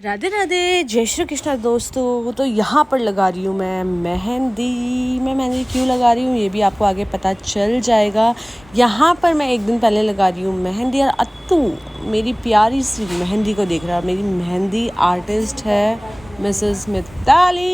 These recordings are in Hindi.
राधे राधे, जय श्री कृष्णा दोस्तों। तो यहाँ पर लगा रही हूँ मैं मेहंदी। मैं मेहंदी क्यों लगा रही हूँ ये भी आपको आगे पता चल जाएगा। यहाँ पर मैं एक दिन पहले लगा रही हूँ मेहंदी और अत्तू मेरी प्यारी सी मेहंदी को देख रहा है। मेरी मेहंदी आर्टिस्ट है मिसेस मिताली।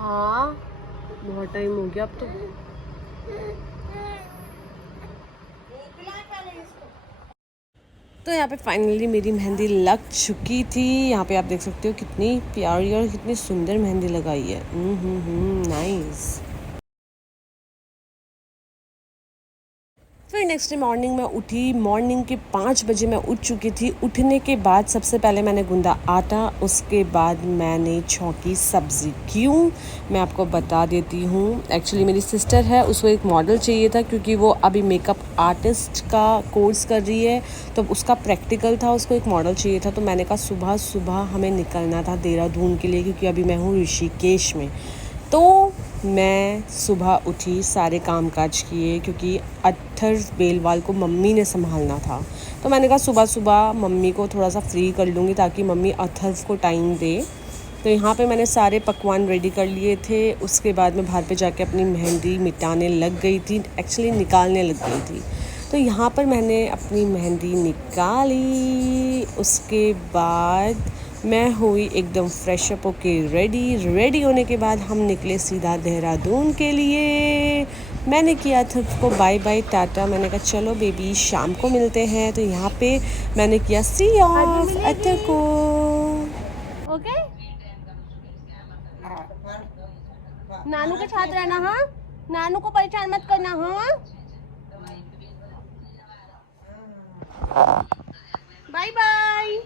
हाँ, बहुत टाइम हो गया अब तो यहाँ पे फाइनली मेरी मेहंदी लग चुकी थी। यहाँ पे आप देख सकते हो कितनी प्यारी और कितनी सुंदर मेहंदी लगाई है। नाइस। फिर नेक्स्ट डे मॉर्निंग में उठी। मॉर्निंग के 5 बजे मैं उठ चुकी थी। उठने के बाद सबसे पहले मैंने गूंदा आटा, उसके बाद मैंने छौंकी सब्ज़ी। क्यों, मैं आपको बता देती हूँ। एक्चुअली मेरी सिस्टर है, उसको एक मॉडल चाहिए था क्योंकि वो अभी मेकअप आर्टिस्ट का कोर्स कर रही है, तो उसका प्रैक्टिकल था, उसको एक मॉडल चाहिए था। तो मैंने कहा सुबह सुबह हमें निकलना था देहरादून के लिए, क्योंकि अभी मैं हूँ ऋषिकेश में। तो मैं सुबह उठी, सारे काम काज किए, क्योंकि अत्थर बेलवाल को मम्मी ने संभालना था। तो मैंने कहा सुबह सुबह मम्मी को थोड़ा सा फ्री कर लूँगी ताकि मम्मी अत्थर को टाइम दे। तो यहाँ पे मैंने सारे पकवान रेडी कर लिए थे। उसके बाद मैं बाहर पे जाके अपनी मेहंदी मिटाने लग गई थी, एक्चुअली निकालने लग गई थी। तो यहाँ पर मैंने अपनी मेहंदी निकाली। उसके बाद मैं हुई एकदम फ्रेश अप होके रेडी होने के बाद हम निकले सीधा देहरादून के लिए। मैंने किया था उसको बाय बाय टाटा। मैंने कहा चलो बेबी शाम को मिलते हैं। तो यहाँ पे मैंने किया सी ऑफ अत्तर को। ओके, नानू के साथ रहना। हाँ, नानू को परेशान मत करना। हाँ, बाय बाय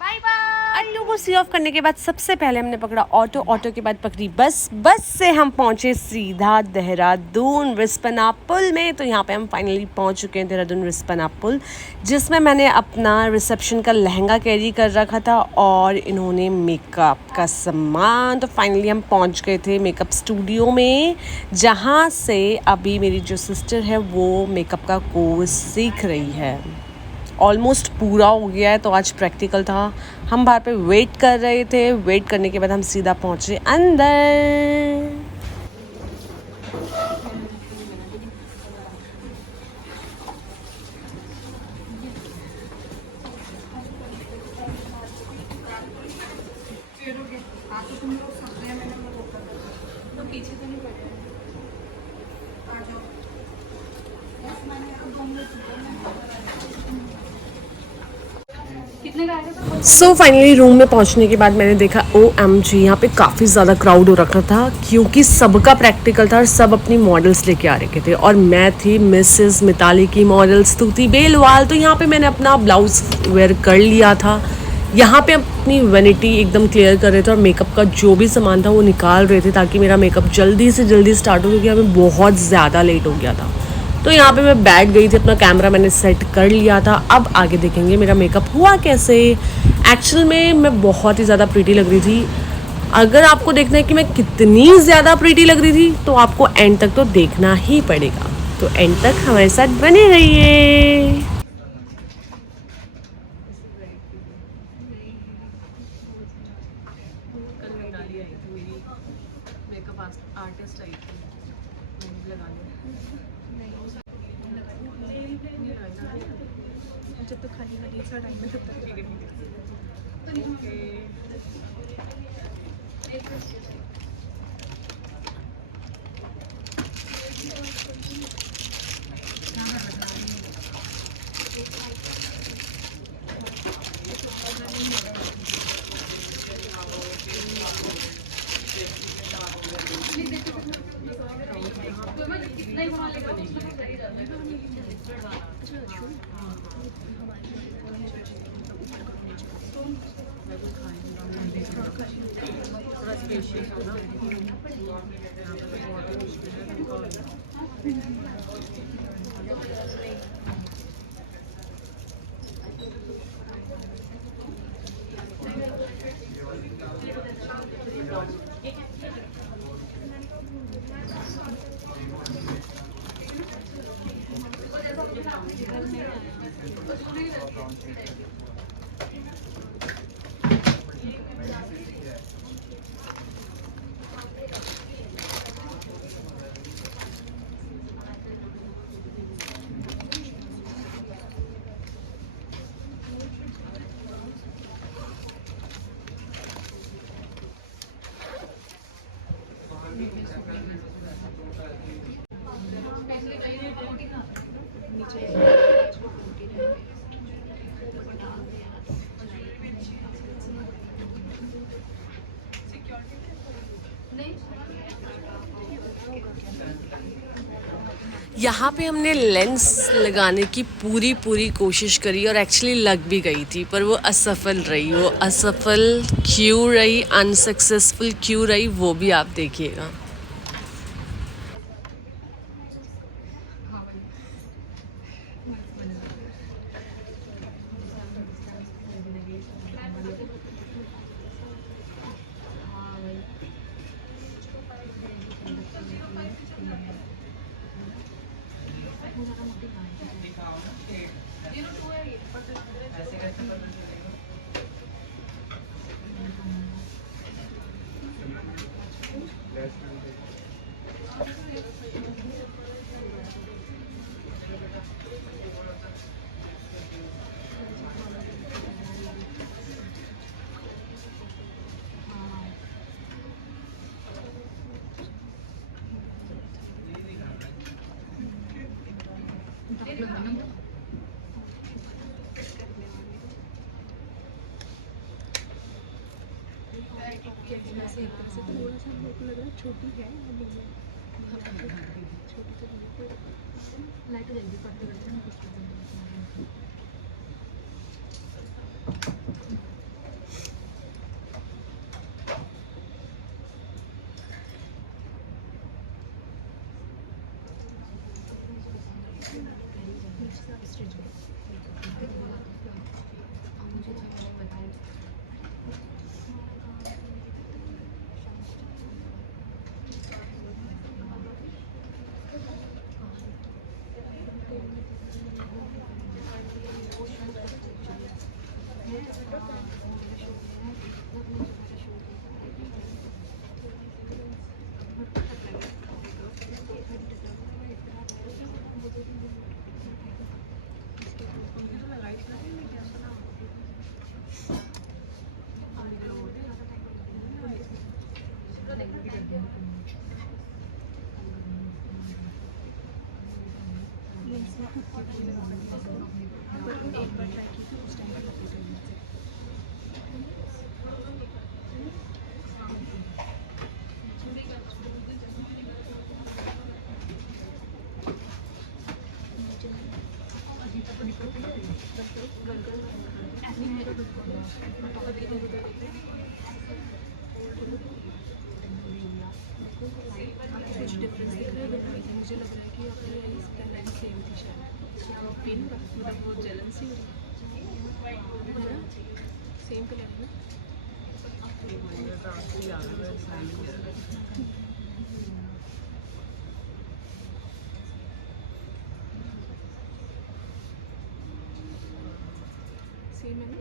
बाय बाय। अट्टू को सी ऑफ करने के बाद सबसे पहले हमने पकड़ा ऑटो, ऑटो के बाद पकड़ी बस, बस से हम पहुंचे सीधा देहरादून रिस्पना पुल में। तो यहाँ पे हम फाइनली पहुंच चुके हैं देहरादून रिस्पना पुल, जिसमें मैंने अपना रिसेप्शन का लहंगा कैरी कर रखा था और इन्होंने मेकअप का सामान। तो फाइनली हम पहुंच गए थे मेकअप स्टूडियो में, जहाँ से अभी मेरी जो सिस्टर है वो मेकअप का कोर्स सीख रही है। ऑलमोस्ट पूरा हो गया है, तो आज प्रैक्टिकल था। हम बाहर पे वेट कर रहे थे। वेट करने के बाद हम सीधा पहुंचे अंदर। सो फाइनली रूम में पहुंचने के बाद मैंने देखा OMG, यहाँ पे काफ़ी ज़्यादा क्राउड हो रखा था, क्योंकि सबका प्रैक्टिकल था और सब अपनी मॉडल्स लेके आ रखे थे। और मैं थी मिसेस मिताली की मॉडल स्तुति बेलवाल। तो यहाँ पे मैंने अपना ब्लाउज वेयर कर लिया था। यहाँ पे अपनी वैनिटी एकदम क्लियर कर रहे थे और मेकअप का जो भी सामान था वो निकाल रहे थे, ताकि मेरा मेकअप जल्दी से जल्दी स्टार्ट हो, क्योंकि हमें बहुत ज़्यादा लेट हो गया था। तो यहाँ पे मैं बैठ गई थी, अपना कैमरा मैंने सेट कर लिया था। अब आगे देखेंगे मेरा मेकअप हुआ कैसे। एक्चुअल में मैं बहुत ही ज़्यादा प्रीटी लग रही थी। अगर आपको देखना है कि मैं कितनी ज़्यादा प्रीटी लग रही थी, तो आपको एंड तक तो देखना ही पड़ेगा। तो एंड तक हमारे साथ बने रहिए। आर्टिस्ट आई थी जब तक खाने का सा टाइम है तब तक थोड़ा स्पेशियस हो ना, यहाँ पे तो बहुत ही मुश्किल है उनका। यहाँ पे हमने लेंस लगाने की पूरी पूरी कोशिश करी और एक्चुअली लग भी गई थी, पर वो असफल रही। वो असफल क्यों रही, अनसक्सेसफुल क्यों रही, वो भी आप देखिएगा। से एक तरह से थोड़ा सा मेरे को लग रहा है छोटी है छोटी तो लाइट जल्दी पड़ते रहते हैं। एक बार ट्राई की थी उस टाइम पर कुछ डिफरेंस दिख रहा है। मुझे लग रहा है कि अपनी आईज पेन सेम थी शायद, पेन का मतलब वो जलन सी है ना, सेम कलर है सेम है ना।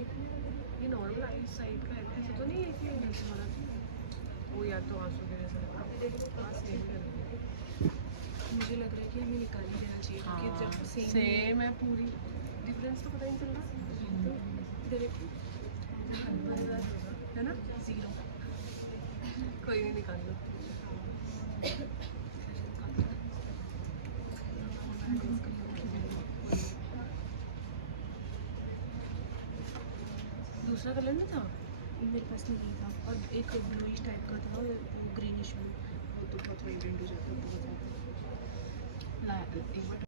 ये नॉर्मल आइज साइड का है, ऐसा तो नहीं है कि जैसे वाला वो या तो आंसू के जैसा लग रहा है। मुझे लग रहा है कि हमें निकाल ही देना चाहिए क्योंकि जब सेम है पूरी, डिफरेंस तो पता ही नहीं चल रहा है ना, जीरो। कोई नहीं, निकाल लो। दूसरा कलर नहीं था मेरे पास नहीं था, और एक ब्लूइश टाइप का था, ग्रीनिश में, वो तो बहुत वाइब्रेंट हो जाता है बहुत ज़्यादा। एक बार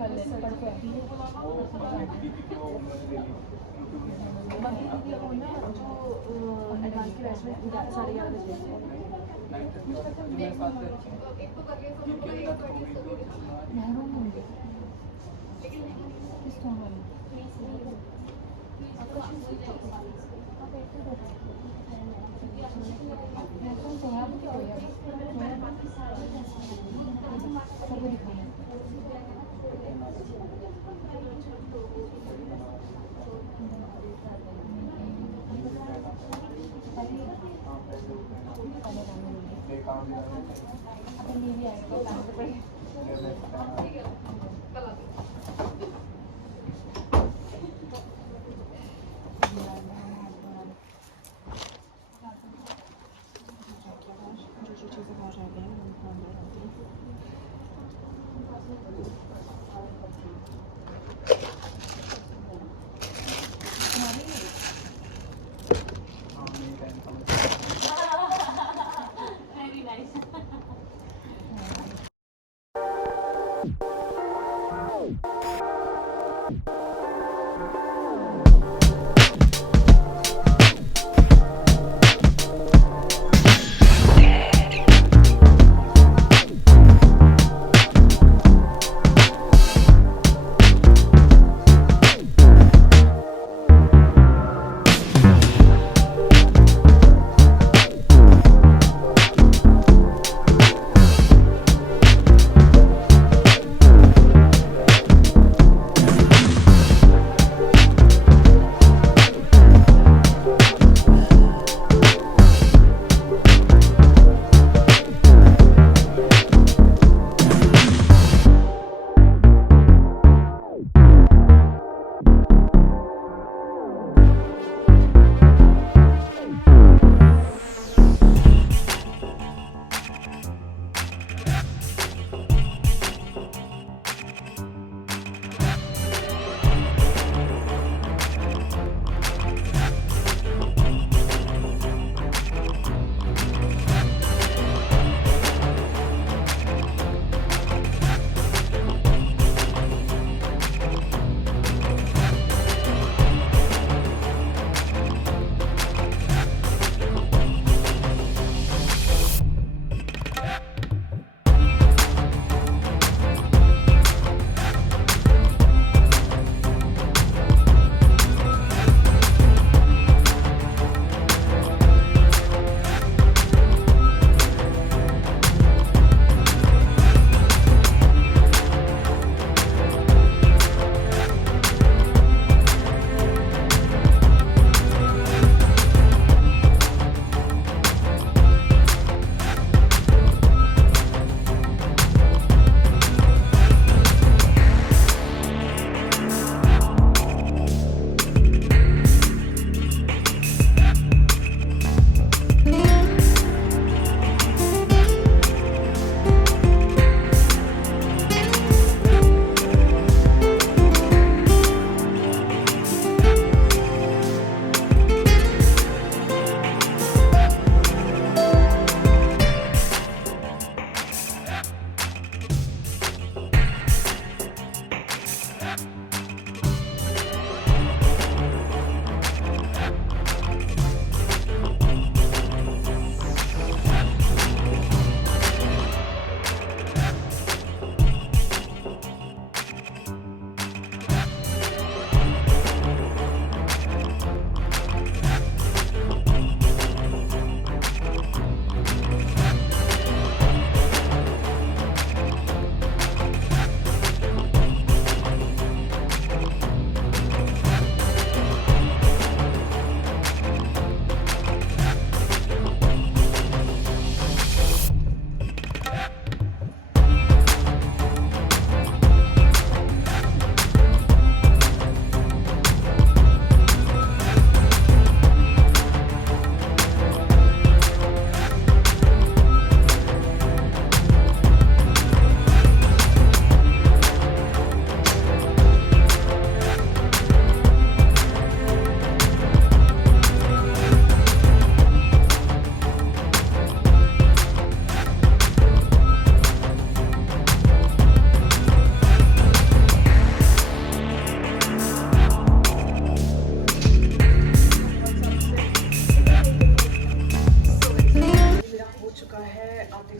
कल परसों बाकी दीदी वो ना जो एडवांस की बैच में 11:30 बजे नेहरू होंगे किस टाइम वाले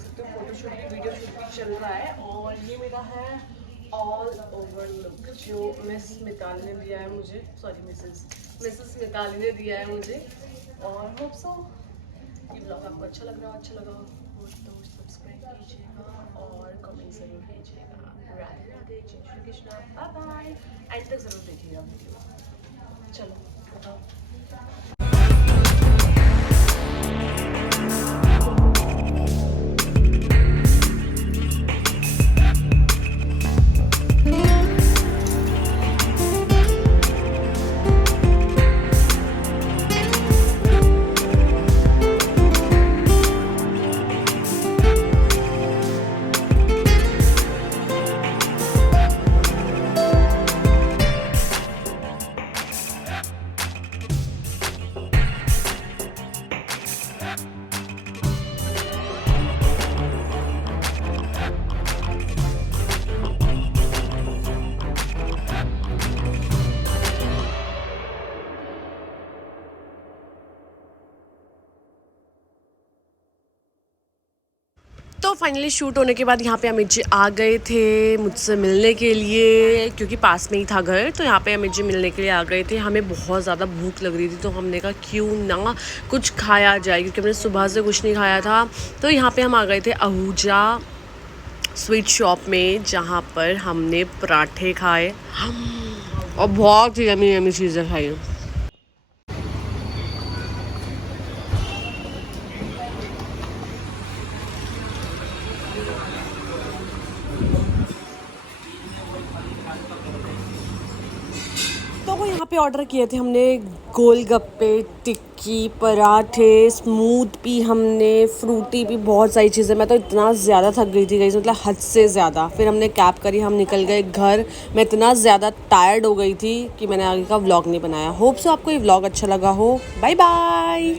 देख सकते हो फोटोशूट भी, वीडियो शूट भी चल रहा है। और ये मेरा है ऑल ओवर लुक जो मिस मिताली ने दिया है मुझे, सॉरी मिसेस मिताली ने दिया है मुझे। और होप सो ये ब्लॉग आपको अच्छा लग रहा हो तो सब्सक्राइब कीजिएगा और कमेंट ज़रूर कीजिएगा। राधे राधे, जय Shri Krishna, bye bye. End तक ज़रूर देखिएगा वीडियो। चलो बताओ। तो फाइनली शूट होने के बाद यहाँ पे अमित जी आ गए थे मुझसे मिलने के लिए, क्योंकि पास में ही था घर। तो यहाँ पे अमित जी मिलने के लिए आ गए थे। हमें बहुत ज़्यादा भूख लग रही थी, तो हमने कहा क्यों ना कुछ खाया जाए, क्योंकि हमने सुबह से कुछ नहीं खाया था। तो यहाँ पे हम आ गए थे आहूजा स्वीट शॉप में, जहाँ पर हमने पराठे खाए और बहुत ही यमी यमी चीज़ें खाई। तो वो यहाँ पे ऑर्डर किए थे हमने गोलगप्पे, टिक्की, पराठे, स्मूथ भी हमने, फ्रूटी भी, बहुत सारी चीज़ें। मैं तो इतना ज़्यादा थक गई थी गाइस, मतलब हद से ज़्यादा। फिर हमने कैब करी, हम निकल गए घर। मैं इतना ज़्यादा टायर्ड हो गई थी कि मैंने आगे का व्लॉग नहीं बनाया। होप सो आपको ये व्लॉग अच्छा लगा हो। Bye bye.